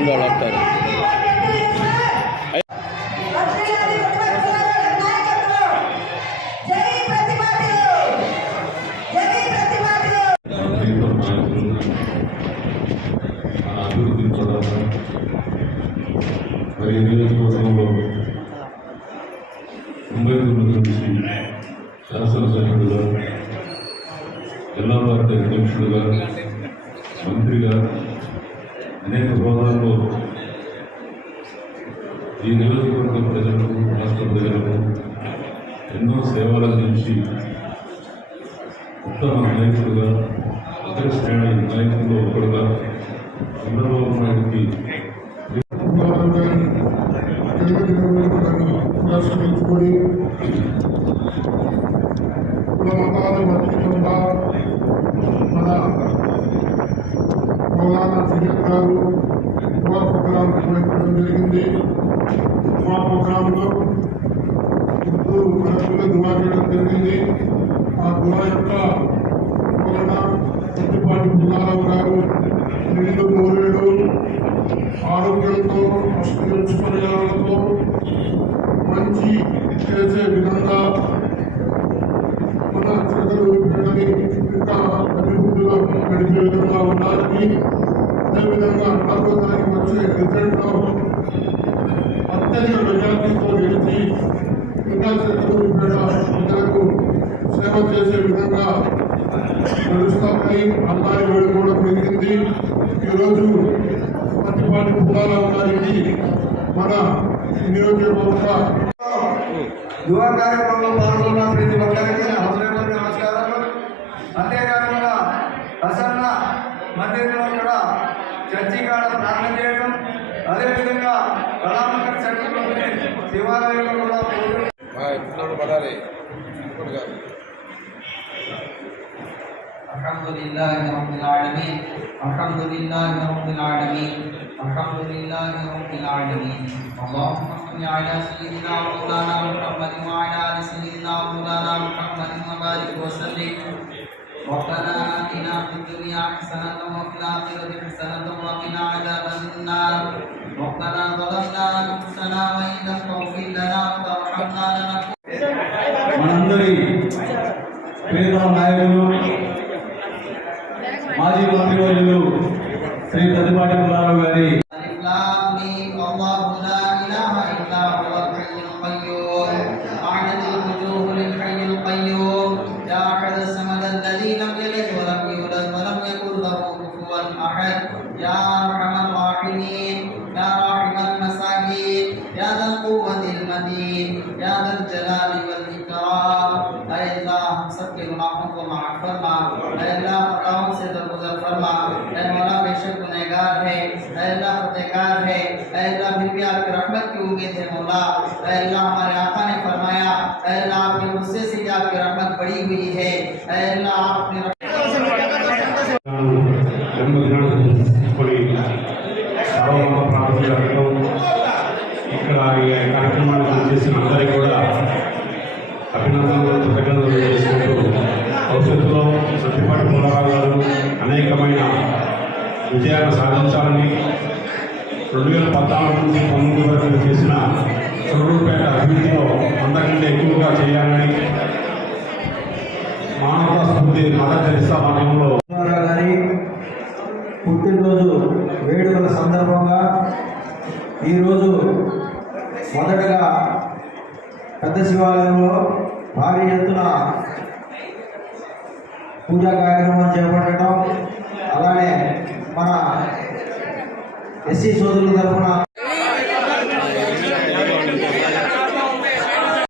ముందు వాళ్ళు వస్తారు మరి నియోజకవర్గంలో ముంబై నుంచి శాసనసభ్యులుగా జిల్లా పార్టీ అధ్యక్షుడుగా మంత్రిగా అనేక హోదాల్లో ఈ నియోజకవర్గ ప్రజలకు రాష్ట్ర ప్రజలకు ఎన్నో సేవలు అందించి ఉత్తమ నాయకుడుగా అగ్రశ్రేణి శ్రేణి నాయకుల్లో ఒకడుగా చంద్రబాబు నాయుడికి ప్రోగ్రాం జరిగింది మా ప్రోగ్రాంలో ఉర్దూ కరెక్ట్గా దువా చేయడం జరిగింది ఆ దువా యొక్క వలన కొద్దిపాటి పుల్లారావు గారు నీళ్ళు నూరేడు ఆరోగ్యంతో చేసే విధంగా నడుస్తామని అమ్మాయి వేడుకోవడం జరిగింది ఈరోజు పత్తిపాటి పుల్లారావు గారికి మన నియోజకవర్గ యువ కార్యక్రమంలో పాల్గొన్న ప్రతి ఒక్కరికి హృదయపూర్వక నమస్కారాలు. అంతేకాకుండా ప్రసన్న మందిరంలో కూడా చర్చికాడ ప్రార్థన చేయడం అదేవిధంగా కళామందర్ సెంటర్లోని శివాలయంలో కూడా పూజలు పడాలి. الحمد لله رب العالمين الحمد لله رب العالمين الحمد لله رب العالمين اللهم صل على سيدنا مولانا محمد وعلى ال سيدنا مولانا محمد وبارك وسلم ربنا آتنا في الدنيا حسنة وفي الآخرة حسنة وقنا عذاب النار ربنا ظلمنا أنفسنا وإن لم تغفر لنا وترحمنا لنكن మనందరి ప్రియతమ నాయకులు మాజీ మంత్రివర్యులు శ్రీ ప్రతిపాటి పుల్లారావు గారి ألف لام हम सब के गुनाहों को माफ़ फरमा। अल्लाह खताओं से दरगुजर फरमा। मौला बेशक गुनहगार है। अल्लाह फतेकार है। अल्लाह फिर भी आपकी रहमत की उम्मीद है मौला। अल्लाह हमारे आका ने फरमाया अल्लाह आपके गुस्से से भी आपकी रहमत बढ़ी हुई है। अल्लाह आपने प्रार्थना రెండు వేల పద్నాలుగు నుంచి పంతొమ్మిది వరకు చేసిన చొరూరుపేట అభివృద్ధిలో అంతకంటే ఎక్కువగా చేయాలని మానవతా స్ఫూర్తి మదర్ తెరిసా మార్గంలో గారి పుట్టినరోజు వేడుకల సందర్భంగా ఈరోజు మొదటగా పెద్ద శివాలయంలో భారీ ఎత్తున పూజా కార్యక్రమం చేపట్టడం అలానే మన ఎస్సీ సోదరుల తరఫున